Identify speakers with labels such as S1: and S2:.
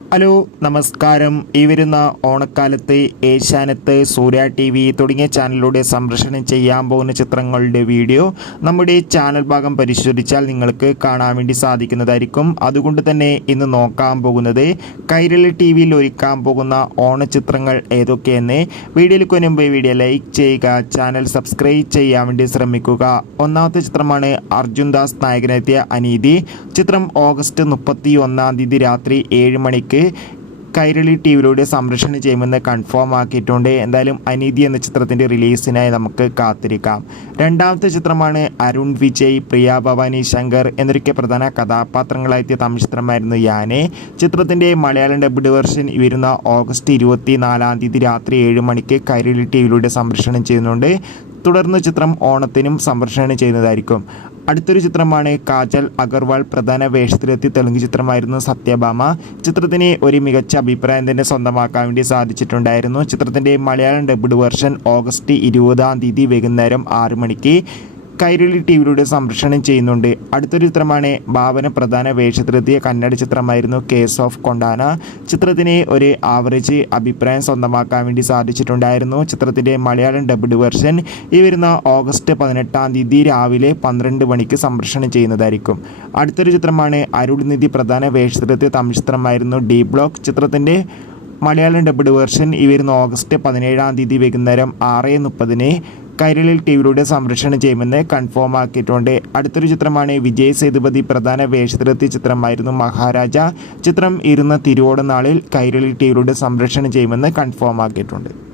S1: Hello നമസ്കാരം. ഈ വരുന്ന ഓണക്കാലത്ത് ഏഷ്യാനത്ത് സൂര്യ ടി വി തുടങ്ങിയ ചാനലിലൂടെ സംപ്രേഷണം ചെയ്യാൻ പോകുന്ന ചിത്രങ്ങളുടെ വീഡിയോ നമ്മുടെ ചാനൽ ഭാഗം പരിശോധിച്ചാൽ നിങ്ങൾക്ക് കാണാൻ വേണ്ടി സാധിക്കുന്നതായിരിക്കും. അതുകൊണ്ട് തന്നെ ഇന്ന് നോക്കാൻ പോകുന്നത് കൈരളി ടി വിയിൽ ഒരുക്കാൻ പോകുന്ന ഓണച്ചിത്രങ്ങൾ ഏതൊക്കെയെന്ന്. വീഡിയോയിൽ മുൻപ് വീഡിയോ ലൈക്ക് ചെയ്യുക ചാനൽ സബ്സ്ക്രൈബ് ചെയ്യാൻ വേണ്ടി ശ്രമിക്കുക. ഒന്നാമത്തെ ചിത്രമാണ് അർജുൻ ദാസ് നായകനെത്തിയ അനീതി. ചിത്രം ഓഗസ്റ്റ് മുപ്പത്തി ഒന്നാം തീയതി രാത്രി ഏഴ് മണിക്ക് കൈരളി ടി വിയിലൂടെ സംരക്ഷണം ചെയ്യുമെന്ന് കൺഫേം ആക്കിയിട്ടുണ്ട്. എന്തായാലും അനീതി എന്ന ചിത്രത്തിന്റെ റിലീസിനായി നമുക്ക് കാത്തിരിക്കാം. രണ്ടാമത്തെ ചിത്രമാണ് അരുൺ വിജയ് പ്രിയ ഭവാനി ശങ്കർ എന്നൊക്കെ പ്രധാന കഥാപാത്രങ്ങളായെത്തിയ തമിഴ് ചിത്രമായിരുന്നു യാനെ. ചിത്രത്തിന്റെ മലയാളം ഡബ്ഡ് വെർഷൻ വരുന്ന ഓഗസ്റ്റ് ഇരുപത്തി നാലാം തീയതി രാത്രി ഏഴ് മണിക്ക് കൈരളി ടി വിയിലൂടെ സംരക്ഷണം ചെയ്യുന്നുണ്ട്. തുടർന്ന് ചിത്രം ഓണത്തിനും സംപ്രേഷണം ചെയ്യുന്നതായിരിക്കും. അടുത്തൊരു ചിത്രമാണ് കാജൽ അഗർവാൾ പ്രധാന വേഷത്തിലെത്തി തെലുങ്ക് ചിത്രമായിരുന്നു സത്യഭാമ. ചിത്രത്തിന് ഒരു മികച്ച അഭിപ്രായം തന്നെ സ്വന്തമാക്കാൻ വേണ്ടി സാധിച്ചിട്ടുണ്ടായിരുന്നു. ചിത്രത്തിന്റെ മലയാളം ഡബ്ഡ് വെർഷൻ ഓഗസ്റ്റ് ഇരുപതാം തീയതി വൈകുന്നേരം ആറ് മണിക്ക് കൈരളി ടി വിയിലൂടെ സംരക്ഷണം ചെയ്യുന്നുണ്ട്. അടുത്തൊരു ചിത്രമാണ് ഭാവന പ്രധാന വേഷത്തിലെത്തിയ കന്നഡ ചിത്രമായിരുന്നു കേസ് ഓഫ് കൊണ്ടാന ചിത്രത്തിന് ഒരു ആവറേജ് അഭിപ്രായം സ്വന്തമാക്കാൻ വേണ്ടി സാധിച്ചിട്ടുണ്ടായിരുന്നു. ചിത്രത്തിന്റെ മലയാളം ഡബ്ഡ് വെർഷൻ ഈ വരുന്ന ഓഗസ്റ്റ് പതിനെട്ടാം തീയതി രാവിലെ പന്ത്രണ്ട് മണിക്ക് സംരക്ഷണം ചെയ്യുന്നതായിരിക്കും. അടുത്തൊരു ചിത്രമാണ് അരുൾനിധി പ്രധാന വേഷത്തിലെത്തിയ തമിഴ് ചിത്രമായിരുന്നു ഡി ബ്ലോക്ക് ചിത്രത്തിന്റെ മലയാളം ഡബ്ഡ് വെർഷൻ ഈ വരുന്ന ഓഗസ്റ്റ് പതിനേഴാം തീയതി വൈകുന്നേരം ആറ് മുപ്പതിന് കൈരളി ടിവിയിലൂടെ സംരക്ഷണം ചെയ്യുമെന്ന് കൺഫേം ആക്കിയിട്ടുണ്ട്. അടുത്തൊരു ചിത്രമാണ് വിജയ് സേതുപതി പ്രധാന വേഷത്തിലെത്തിയ ചിത്രമായിരുന്നു മഹാരാജ. ചിത്രം ഇരുന്ന തിരുവോടനാളിൽ കൈരളി ടിവിയിലൂടെ സംരക്ഷണം ചെയ്യുമെന്ന് കൺഫേം ആക്കിയിട്ടുണ്ട്.